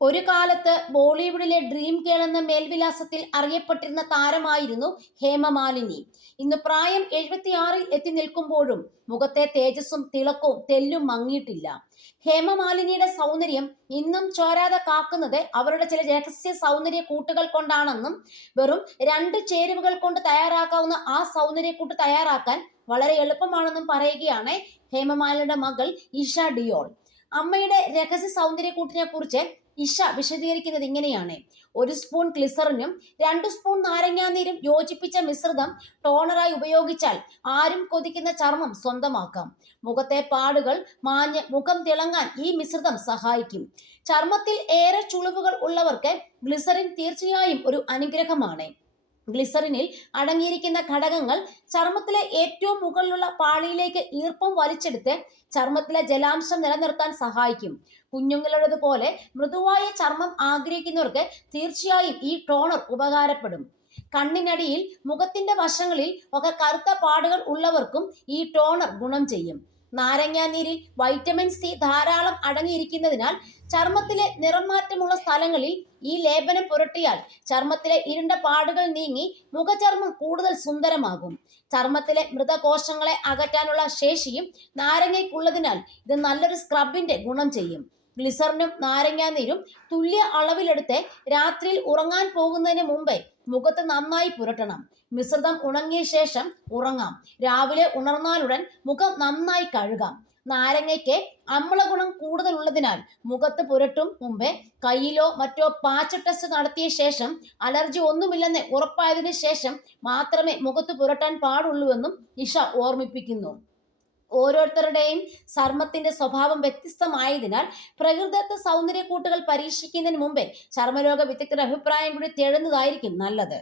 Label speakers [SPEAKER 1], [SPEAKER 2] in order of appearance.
[SPEAKER 1] ഒരു കാലത്ത് ബോളിവുഡിലെ ഡ്രീം ഗേൾ എന്ന മേൽവിലാസത്തിൽ അറിയപ്പെട്ടിരുന്ന താരമായിരുന്നു ഹേമമാലിനി ഇന്ന് പ്രായം എഴുപത്തിയാറിൽ എത്തി നിൽക്കുമ്പോഴും മുഖത്തെ തേജസ്സും തിളക്കവും തെല്ലും മങ്ങിയിട്ടില്ല. ഹേമമാലിനിയുടെ സൗന്ദര്യം ഇന്നും ചോരാതെ കാക്കുന്നത് അവരുടെ ചില രഹസ്യ സൗന്ദര്യ കൂട്ടുകൾ കൊണ്ടാണെന്നും വെറും രണ്ട് ചേരുവകൾ കൊണ്ട് തയ്യാറാക്കാവുന്ന ആ സൗന്ദര്യ കൂട്ട് തയ്യാറാക്കാൻ വളരെ എളുപ്പമാണെന്നും പറയുകയാണ് ഹേമമാലിനിയുടെ മകൾ ഇഷ ഡിയോൾ. അമ്മയുടെ രഹസ്യ സൗന്ദര്യക്കൂട്ടിനെ കുറിച്ച് ഇഷ വിശദീകരിക്കുന്നത് ഇങ്ങനെയാണ്. ഒരു സ്പൂൺ ഗ്ലിസറിനും രണ്ട് സ്പൂൺ നാരങ്ങാനീരും യോജിപ്പിച്ച മിശ്രിതം ടോണറായി ഉപയോഗിച്ചാൽ ആരും കൊതിക്കുന്ന ചർമ്മം സ്വന്തമാക്കാം. മുഖത്തെ പാടുകൾ മാഞ്ഞ് മുഖം തിളങ്ങാൻ ഈ മിശ്രിതം സഹായിക്കും. ചർമ്മത്തിൽ ഏറെ ചുളിവുകൾ ഉള്ളവർക്ക് ഗ്ലിസറിൻ തീർച്ചയായും ഒരു അനുഗ്രഹമാണ്. ഗ്ലിസറിനിൽ അടങ്ങിയിരിക്കുന്ന ഘടകങ്ങൾ ചർമ്മത്തിലെ ഏറ്റവും മുകളിലുള്ള പാളിയിലേക്ക് ഈർപ്പം വലിച്ചെടുത്ത് ചർമ്മത്തിലെ ജലാംശം നിലനിർത്താൻ സഹായിക്കും. കുഞ്ഞുങ്ങളുടേതുപോലെ മൃദുവായ ചർമ്മം ആഗ്രഹിക്കുന്നവർക്ക് തീർച്ചയായും ഈ ടോണർ ഉപകാരപ്പെടും. കണ്ണിനടിയിൽ മുഖത്തിന്റെ വശങ്ങളിൽ ഒക്കെ കറുത്ത പാടുകൾ ഉള്ളവർക്കും ഈ ടോണർ ഗുണം ചെയ്യും. നാരങ്ങാനീരിൽ വൈറ്റമിൻ സി ധാരാളം അടങ്ങിയിരിക്കുന്നതിനാൽ ചർമ്മത്തിലെ നിറംമാറ്റമുള്ള സ്ഥലങ്ങളിൽ ഈ ലേപനം പുരട്ടിയാൽ ചർമ്മത്തിലെ ഇരുണ്ട പാടുകൾ നീങ്ങി മുഖചർമ്മം കൂടുതൽ സുന്ദരമാകും. ചർമ്മത്തിലെ മൃതകോശങ്ങളെ അകറ്റാനുള്ള ശേഷിയും നാരങ്ങയ്ക്കുള്ളതിനാൽ ഇത് നല്ലൊരു സ്ക്രബിന്റെ ഗുണം ചെയ്യും. ഗ്ലിസറിനും നാരങ്ങാനീരും തുല്യ അളവിലെടുത്ത് രാത്രിയിൽ ഉറങ്ങാൻ പോകുന്നതിന് മുമ്പേ മുഖത്ത് നന്നായി പുരട്ടണം. മിശ്രിതം ഉണങ്ങിയ ശേഷം ഉറങ്ങാം. രാവിലെ ഉണർന്നാലുടൻ മുഖം നന്നായി കഴുകാം. നാരങ്ങയ്ക്ക് അമ്ലഗുണം കൂടുതലുള്ളതിനാൽ മുഖത്ത് പുരട്ടും മുമ്പേ കയ്യിലോ മറ്റോ പാച്ച ടെസ്റ്റ് നടത്തിയ ശേഷം അലർജി ഒന്നുമില്ലെന്ന് ഉറപ്പായതിനു ശേഷം മാത്രമേ മുഖത്ത് പുരട്ടാൻ പാടുള്ളൂവെന്നും ഇഷ ഓർമ്മിപ്പിക്കുന്നു. ഓരോരുത്തരുടെയും ചർമ്മത്തിന്റെ സ്വഭാവം വ്യത്യസ്തമായതിനാൽ പ്രകൃതിദത്ത സൗന്ദര്യക്കൂട്ടുകൾ പരീക്ഷിക്കുന്നതിന് മുമ്പേ ചർമ്മരോഗ വിദഗ്ധരുടെ അഭിപ്രായം കൂടി തേടുന്നതായിരിക്കും നല്ലത്.